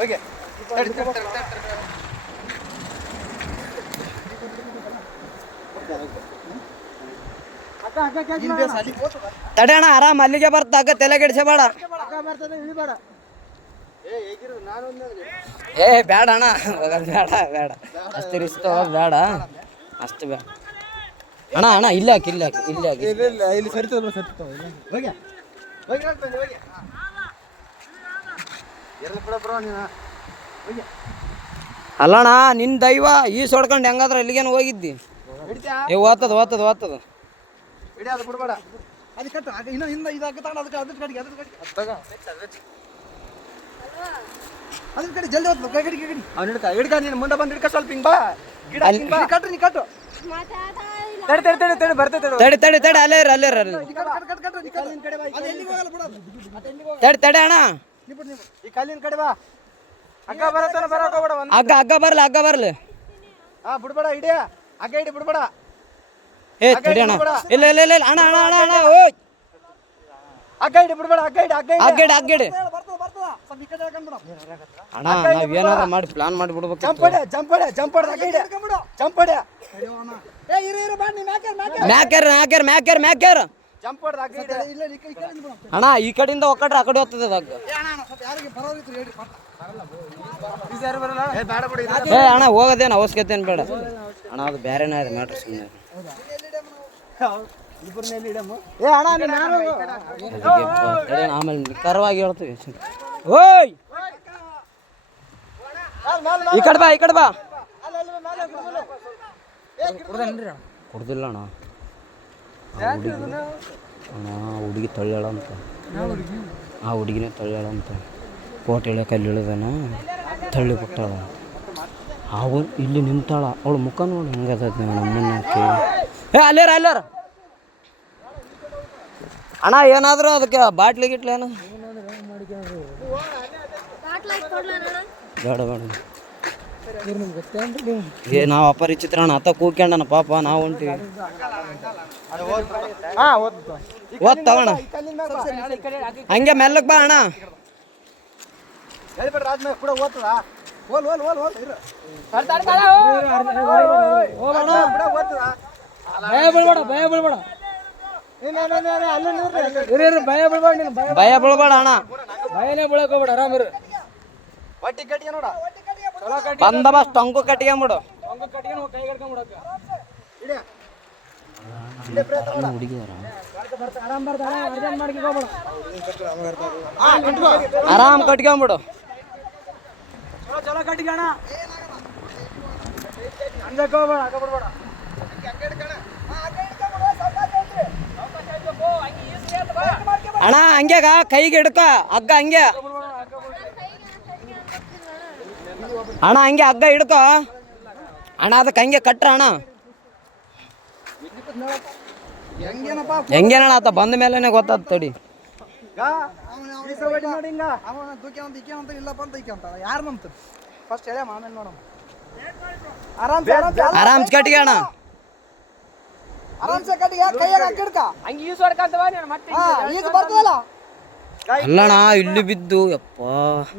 ರಜ ಸರಿ ಈ ಕಡೆ ಬಾ ನೀನು ಈ ಕಡೆ ಬಂದು ಹೋಗಿ ತಡಿ, ತಡಿ, ತಡಿ, ತಡಿ, ತಡಿ. ಇಲ್ಲಿ ಬೇಸ್ ಅಲ್ಲಿಗೆ ತಡೆ ಅಣ್ಣ ಆರಾಮ್ ಅಲ್ಲಿಗೆ ಬರ್ತ ಅಕ್ಕ ತಲೆ ಕೆಡಿಸಬೇಡ ಏ ಬೇಡ ಅಣ್ಣ. ಬೇಡ ಬೇಡ ಅಷ್ಟು ರಿಸ್ಕ್ ಬೇಡ. ಅಷ್ಟು ಬೇಡ ಅಣ್ಣ ಅಣ್ಣ ಇಲ್ಲ ಹಾಕಿ ಇಲ್ಲ ಹಾಕಿ ಇಲ್ಲ ಹಾಕಿ ಇಲ್ಲಿ ಸರಿತದ ಸರಿತದ ಹೋಗಿ ಹೋಗಿ ರಾಜ್ ಬಂದೆ, ಹೋಗಿ ಎರ್ಲಿ ಬಿಡ ಬ್ರೋ ನೀನು ಹೋಗಿ ಅಲ್ಲಣ್ಣ ನಿನ್ನ ದೈವ ಈ ಸೊಡ್ಕೊಂಡು ಹೆಂಗಾದ್ರೆ ಎಲ್ಲಿಗೇನು ಹೋಗಿದ್ದಿ. ಏ ಓದ್ತದ ಓದ್ತದ ಓದ್ತದ ಬಿಡಬೇಡ. ಅದು ಕಟ್ಟು ಆಗ ಇನ್ನೂ ಹಿಂದೆ ಅದಕ್ಕೆ ಅದ್ರ ಕಡೆಗೆ ಅದ್ರ ಕಡೆಗೆ ಅದ್ರ ಕಡೆ ಜಲ್ದಿ ಹೋಗ್ತದೆ ಕೈ ಕಡೆಗೆ ಕಡೆ ಅವ್ನು ಹಿಡ್ಕ ಹಿಡ್ಕ ನೀನು ಮುಂದೆ ಬಂದು ಹಿಡ್ಕ ಸ್ವಲ್ಪ ಹಿಂಗೆ ಬಾ. ಗಿಡ ಕಟ್ಟು ನೀ ಕಟ್ಟು ತಡಿ ತಡಿ ತಡಿ ತಡಿ ಬರ್ತೈತೆ ತಡಿ. ತಡಿ ತಡಿ ಅಲ್ಲೇ ಇರು, ಅಲ್ಲೇ ಇರು, ತಡಿ ತಡಿ ಅಣ್ಣ. ಈ ಕಲ್ಲಿನ ಕಡೆ ಬಾ. ಅಕ್ಕ ಬರತ್ತಾನ ಬರಕ್ ಹೋಗ್ಬೇಡ ಒಂದು ಹಗ್ಗ ಹಗ್ಗ ಬರ್ಲಿ ಹಗ್ಗ ಬರಲಿ. ಹಾ ಬಿಡ್ಬೇಡ ಹಿಡಿಯ. ಅಕ್ಕ ಇಡಿ ಬಿಡ್ಬೇಡ. ಏ ತಡಿ ಅಣ್ಣ ಇಲ್ಲ ಇಲ್ಲ ಇಲ್ಲ ಇಲ್ಲ, ಅಣ್ಣ ಅಣ್ಣ ಅಣ್ಣ ಅಣ್ಣ ಓಯ್. ಅಕ್ಕ ಇಡಿ ಬಿಡ್ಬೇಡ ಅಕ್ಕ ಇಡಿ ಅಕ್ಕ ಇಡಿ ಹಗ್ಗಡಿ ಇಡಿ ಹಾಕೊಂಡ್ಬಿಡು ಅಣ್ಣ ನಾವ್ ಏನಾದ್ರು ಮಾಡಿ ಪ್ಲಾನ್ ಮಾಡಿ ಬಿಡ್ಬೇಕು ಜಂಪ್ ಹೊಡೆ ಜಂಪ್ ಹೊಡೆ ಜಂಪ್ ಹೊಡೆ. ಅಕ್ಕ ಹಿಡಿ ಜಂಪ್ ಹೊಡೆ ಏ ಇರು ಇರು ಬಾ ನೀ ಮ್ಯಾಕೆ ಮ್ಯಾಕೆ ಮ್ಯಾಕ್ಯಾರ ಮ್ಯಾಕ್ಯಾರ ಮ್ಯಾಕ್ಯಾರ ಅಣ್ಣ ಈ ಕಡೆಯಿಂದ ಒಕ್ಕಟ್ರೆ ಆ ಕಡೆ ಹೋಗ್ತದೆ ಏ ಅಣ್ಣ ಅಣ್ಣ, ಸ್ವಲ್ಪ ಯಾರಿಗೆ ಹೇಳಿ ಪಟ್ಟ ಬರಲ್ಲ ಯಾರು ಬರಲ್ಲ ಏ ಬೇಡ ಬಿಡಿ ಏ ಅಣ್ಣ ಹೋಗೋದೇನು ಅವಶ್ಯಕತೆ ಏನು ಬೇಡ ಅಣ್ಣ ಅದು ಬೇರೆನೇ ಇದೆ ಮ್ಯಾಟ್ರ್ ಸುಮ್ಮನೆ ಏ ಅಣ್ಣ ನೀನು ಆಮೇಲೆ ನಿಖರವಾಗಿ ಹೇಳ್ತೀವಿ ಓಯ್ ಈ ಕಡೆ ಬಾ ಈ ಕಡೆ ಬಾ ಕುಡ್ದಿಲ್ಲ ಅಣ್ಣ ಆ ಹುಡುಗಿ ಅಣ್ಣ ಆ ಹುಡುಗಿನೇ ತಳ್ಳಾಳಂತ ಅಂತ. ಕೋಟ್ ಇಳಿಯೋಕೆ ಅಲ್ಲಿ ಇಳಿದಾನ ತಳ್ಳಿ ಬಿಟ್ಟಾಳ. ಅವ ಇಲ್ಲಿ ನಿಂತಾಳ. ಅವಳ ಮುಖ ನೋಡಿ ಹೆಂಗದ ನಮ್ಮನ್ನ ಅಲ್ಲಾರ ಏ ಅಲ್ಲೇರ ಅಲ್ಲೇರ? ಅಣ್ಣ ಏನಾದರೂ ಅದಕ್ಕೆ ಬಾಟ್ಲಿ ಗಿಟ್ಲಿ ಏನು? ಬೇಡ ಬೇಡ. ಏ ನಾವು ಅಪರಿಚಿತ್ರ ಅಣ್ಣ. ಅತ್ತ ಕೂಕ್ಯಂಡನ ಪಾಪ ನಾವು ಹೊಂಟಿವಿ. ಓದ್ ತಗೋಣ. ಹಂಗೆ ಮೆಲ್ಲಕ್ ಬಾ ಅಣ್ಣ. ಹೇಳ್ಬೇಡ್ರಿ ಆದ್ಮೇಲೆ ಕೂಡ ಓದ್ತದ. ಓಲ್ ಓಲ್ ಓಲ್ ಓಲ್ ಇರು. ಬಿಡ ಓದ್ತದ. ಭಯ ಬೀಳ್ಬೇಡ ಭಯ ಬೀಳ್ಬೇಡ. ನೀನು ಅಲ್ಲೇ ನಿಂದ್ರಿ, ಅಲ್ಲೇ ಇರು ಇರು ಭಯ ಬೀಳ್ಬೇಡ ನೀನು ಭಯ ಭಯ ಅಣ್ಣ. ಭಯನೇ ಬೀಳಕ್ ಹೋಗ್ಬೇಡ ಆರಾಮ್ ಇರು. ಒಟ್ಟಿ ಕಟ್ಟಿಗೆ ನೋಡ. ಚಲೋ ಟೊಂಗು ಬಂದ ಬಸ್ ಟೊಂಕು ಕಟ್ಕೊಂಬಿಡು ಆರಾಮ್ ಕಟ್ಕೊಂಬಿಡು. ಚಲೋ ಬಿಡ್ಬೇಡ. ಅಣ್ಣ ಹಂಗ್ಯಾಗ ಕೈಗೆ ಹಿಡ್ಕ ಹಗ್ಗ ಹಂಗೆ. ಅಣ್ಣ ಹಂಗೆ ಹಗ್ಗ ಹಿಡ್ಕೊ. ಅಣ್ಣ ಅದಕ್ಕೆ ಹಂಗೆ ಕಟ್ರ ಅಣ್ಣ. ಹೆಂಗೇನಪ್ಪ ಹೆಂಗೇನಣ್ಣ ಆತ? ಬಂದ ಮೇಲೆನೆ ಗೊತ್ತಾದ ತಡಿ. ಆರಾಮ್ ಕಟ್ಟಿಗೆ ಅಣ್ಣ. ಆರಾಮ್ಸೆ ಕಟ್ಟಿಗೆ ಕೈಯಾಗ ಹಂಗೆ ಈಸ್ ಹೊಡ್ಕಂತವ ನೀನು ಮತ್ತೆ ಈಗ ಬರ್ತದಲ್ಲ ಅಲ್ಲಣ್ಣ ಇಲ್ಲಿ ಬಿದ್ದು ಯಪ್ಪ.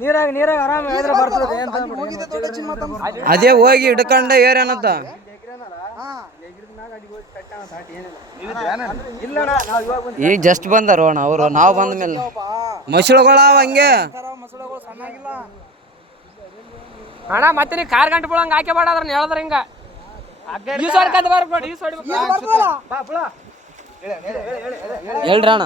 ನೀರಾಗ ನೀರಾಗ ಆರಾಮ ಹೇಳಿದ್ರೆ ಬರ್ತದೆ ಅದೇ ಹೋಗಿ ಹಿಡ್ಕೊಂಡ ಏರೇನಂತ ಈಗ ಜಸ್ಟ್ ಬಂದಾರ ಅಣ್ಣ ಅವರು ನಾವು ಬಂದ ಮೇಲೆ. ಮಸಳುಗಳ ಹಂಗೆ. ಅಣ್ಣ ಮತ್ತೆ ನೀ ಕಾರ್ ಗಂಟೆ ಬಿಡಂಗ ಹಾಕಿ ಬೇಡ ಅದ್ರ ಹೇಳಿದ್ರ ಹಿಂಗ. ಬುಳ ಹೇಳ್ರಿ ಅಣ್ಣ.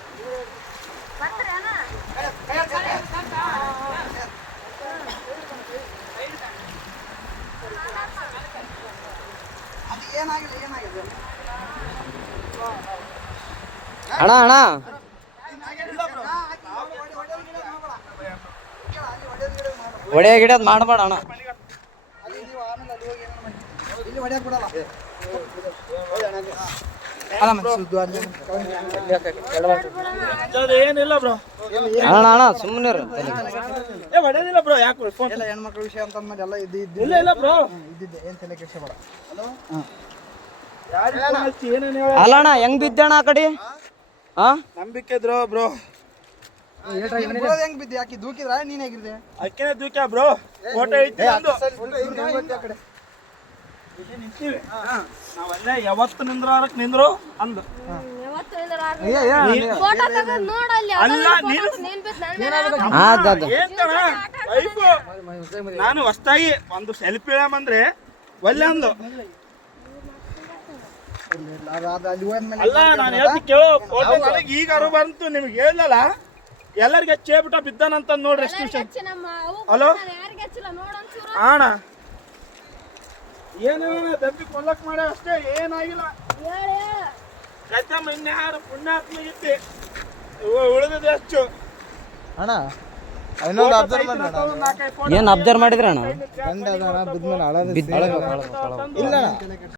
ಅಣ್ಣ ಅಣ್ಣ. ಒಡೆಯ ಗಿಡದ್ ಮಾಡಬೇಡ ಅಣ್ಣ. ಇಲ್ಲಿ ಏನಿಲ್ಲ ಬ್ರೋ. ಅಣ್ಣ ಅಣ್ಣ ಸುಮ್ಮನೆ ಏ ಹೊಡೆದಿಲ್ಲ ಬ್ರೋ ಯಾಕೆ ಫೋನ್. ಎಲ್ಲ ಹೆಣ್ಮಕ್ಳ ವಿಷಯ ಅಂತ ಅಂದ್ಮೇಲೆ ಎಲ್ಲ ಇದ್ದು ಇಲ್ಲ ಇಲ್ಲ ಬ್ರೋ. ಇದ್ದಿದ್ದೆ ಏನು ತಲೆ ಅಲ್ಲ ಅಣ್ಣ ಹೆಂಗ್ ಬಿದ್ದಣ್ಣ ಆ ಕಡೆ? ಹಾ ನಂಬಿಕೆ ಇದ್ರು ಬ್ರೋ. ಹೆಂಗ್ ಬಿದ್ದೆ? ಯಾಕೆ ದೂಕಿದ್ರ? ನೀನ್ ಹೇಗಿದ್ದೆ? ಅಕ್ಕೇನೆ ದೂಕ್ಯಾ ಬ್ರೋ? ಫೋಟೋ ಐತಿ ನಿಂತೀವಿ. ನಾವಲ್ಲೇ ಯಾವತ್ತು ನಿಂದ್ರಾರಕ್ ನಿಂದ್ರು? ಅಂದು. ಫೋಟೋ ತೆಗೆದು ನೋಡಲ್ಲಿ ಅಲ್ಲ ನೀನು ಏನ್ ಹೊಸ್ತಾಗಿ ಒಂದು ಸೆಲ್ಫಿ ಅಂದ್ರೆ ಒಳ್ಳೆ ಅಂದು. ಅಲ್ಲಿ ನಾನು ಹೇಳ್ತಿ ಕೇಳೋ ಫೋಟೋ ನನಗೆ ಈಗ ಅರು ಬಂತು ನಿಮ್ಗೆ ಹೇಳಲ್ಲ ಎಲ್ಲರಿಗೆ ಚೇಬಿಟ ಬಿದ್ದಾನಂತ ನೋಡ್ರಿ ಎಷ್ಟು ವಿಷಯ ಹಲೋ? ಅಣ್ಣ ಏನೇನ ದಬ್ಬಿ ಕೊಲ್ಲಕ್ ಮಾಡ ಅಷ್ಟೇ ಏನಾಗಿಲ್ಲ. ಕೈತಮ್ಮ ಇನ್ಯಾರು ಪುಣ್ಯಾತ್ಮ ಇತ್ತಿ ಉಳಿದಿದೆ ಅಷ್ಟು. ಅಣ್ಣ ನಾಲ್ಕೈದು ಫೋಟೋ ಏನ್ ಅಬ್ಸರ್ವ್ ಮಾಡಿದ್ರ ಅಣ್ಣ? ಇಲ್ಲ